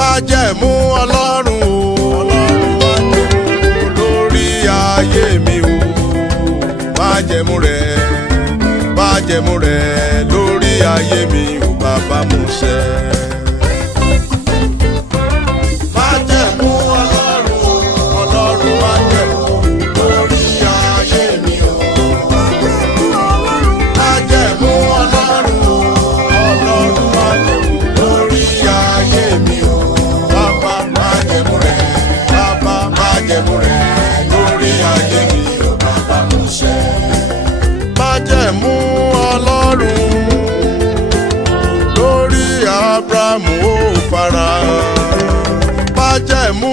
májẹ̀mú Ọlọ́run o, Ọlọ́run májẹ̀mú lórí ayé mi o, májẹ̀mú rẹ̀ lórí ayé mi o, bàbá mú ṣẹ. Májẹ̀mú Ọlọ́run o, Ọlọ́run májẹ̀mú lórí ayé mi o, májẹ̀mú Ọlọ́run o, Ọlọ́run májẹ̀mú lórí ayé mi o, bàbá májẹ̀mú rẹ̀ lórí ayé mi o, bàbá mú ṣẹ. Májẹ̀mú Ọlọ́run lórí Ábúráhámù ó farahàn, májẹ̀mú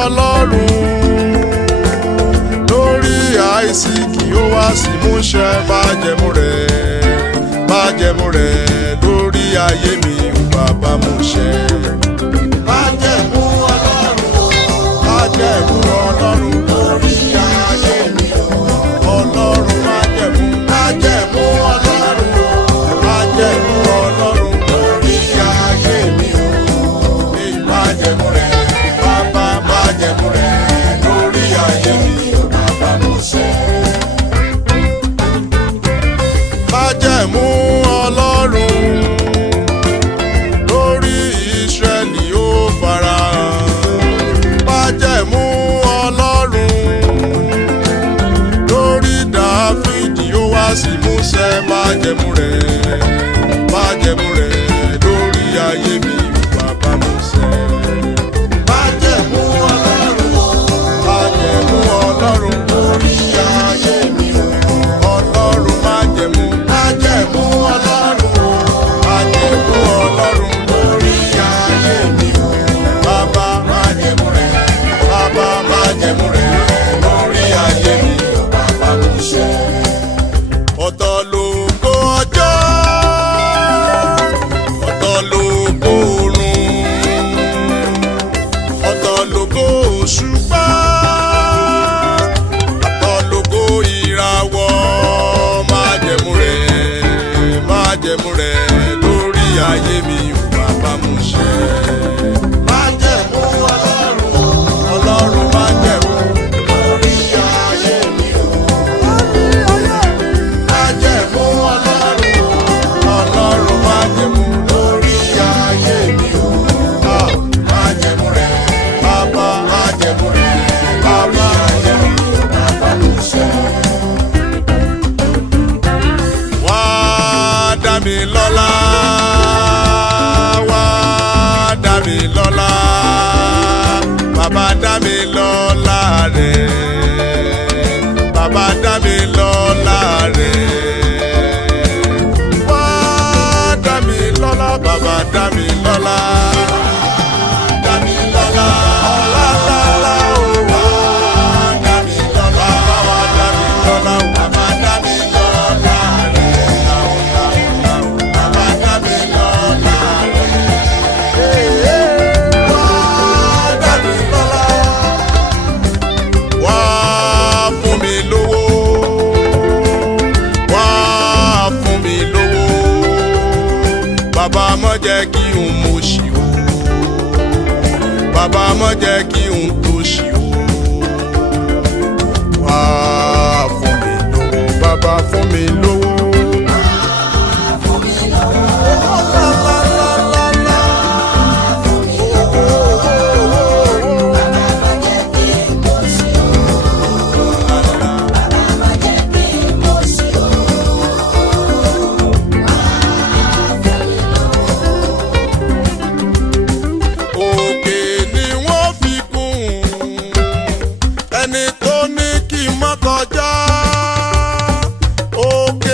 Ọlọ́run lórí Áísákì ó wá sí ìmúṣẹ, májẹ̀mú rẹ̀ lórí ayé mi ó bàbá mú ṣẹ. Májẹ̀mú Ọlọ́run o, májẹ̀mú Ọlọ́run lórí ayé mi o, Ọlọ́run májẹ̀mú Ọlọ́run o, májẹ̀mú Ọlọ́run lórí ayé mi o, májẹ̀mú rẹ̀ bàbá májẹ̀mú rẹ̀ lórí ayé mi o, bàbá mú ṣẹ. Májẹ̀mú Ọlọ́run lórí Ísírẹ́lì ó farahàn, májẹ̀mú Ọlọ́run lórí Dáfídì ó wá sí ìmúṣẹ, májẹ̀mú rẹ̀ lórí ayé mi ó bàbá mú ṣẹ. Májẹ̀mú Ọlọ́run o, májẹ̀mú Ọlọ́run lórí ayé mi o, Ọlọ́run májẹ̀mú Ọlọ́run o, májẹ̀mú Ọlọ́run lórí ayé mi o, bàbá májẹ̀mú rẹ̀ lórí ayé mi o, bàbá mú ṣẹ. Ọ̀tọ̀ lógo ọjọ́, ọ̀tọ̀ lógo oòrùn, ọ̀tọ̀ lógo òṣùpá, ọ̀tọ̀ lógo ìràwọ̀, májẹ̀mú rẹ̀ lórí ayé mi ò bàbá mú ṣẹ. Májẹ̀mú Ọlọ́run o, Ọlọ́run májẹ̀mú lórí ayé mi o, májẹ̀mú Ọlọ́run o, Ọlọ́run májẹ̀mú lórí ayé mi o, májẹ̀mú rẹ̀ bàbá májẹ̀mú rẹ̀ lórí ayé mi o, bàbá mú ṣẹ. Wá dá mi lọ́lá, wá dá mi lọ́lá, bàbá dá mi lọ́lá rẹ̀, bàbá dá mi lọ́lá rẹ̀. Wá dá mi lọ́lá, bàbá dá mi lọ́lá, dá mi lọ́lá, ọ̀làlàlà o. Wá dá mi lọ́lá, wá dá mi lọ́lá, bàbá dá mi lọ́lá rẹ̀, bàbá dá mi lọ́lá rẹ̀. Wá dá mi lọ́lá, wá fún mi lówó, wá fún mi lówó, bàbá má jẹ́ kí n mọ̀ṣì o, bàbá má jẹ́ kí n tòṣì o, wá fún mi lówó, bàbá fún mi lówó. Òkè ni wọ́n fi kún ẹni tó ní kí n má kọjá, òkè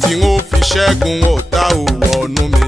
tí n ó fi ṣẹ́gun ọ̀tá òwò ọ̀nù mi.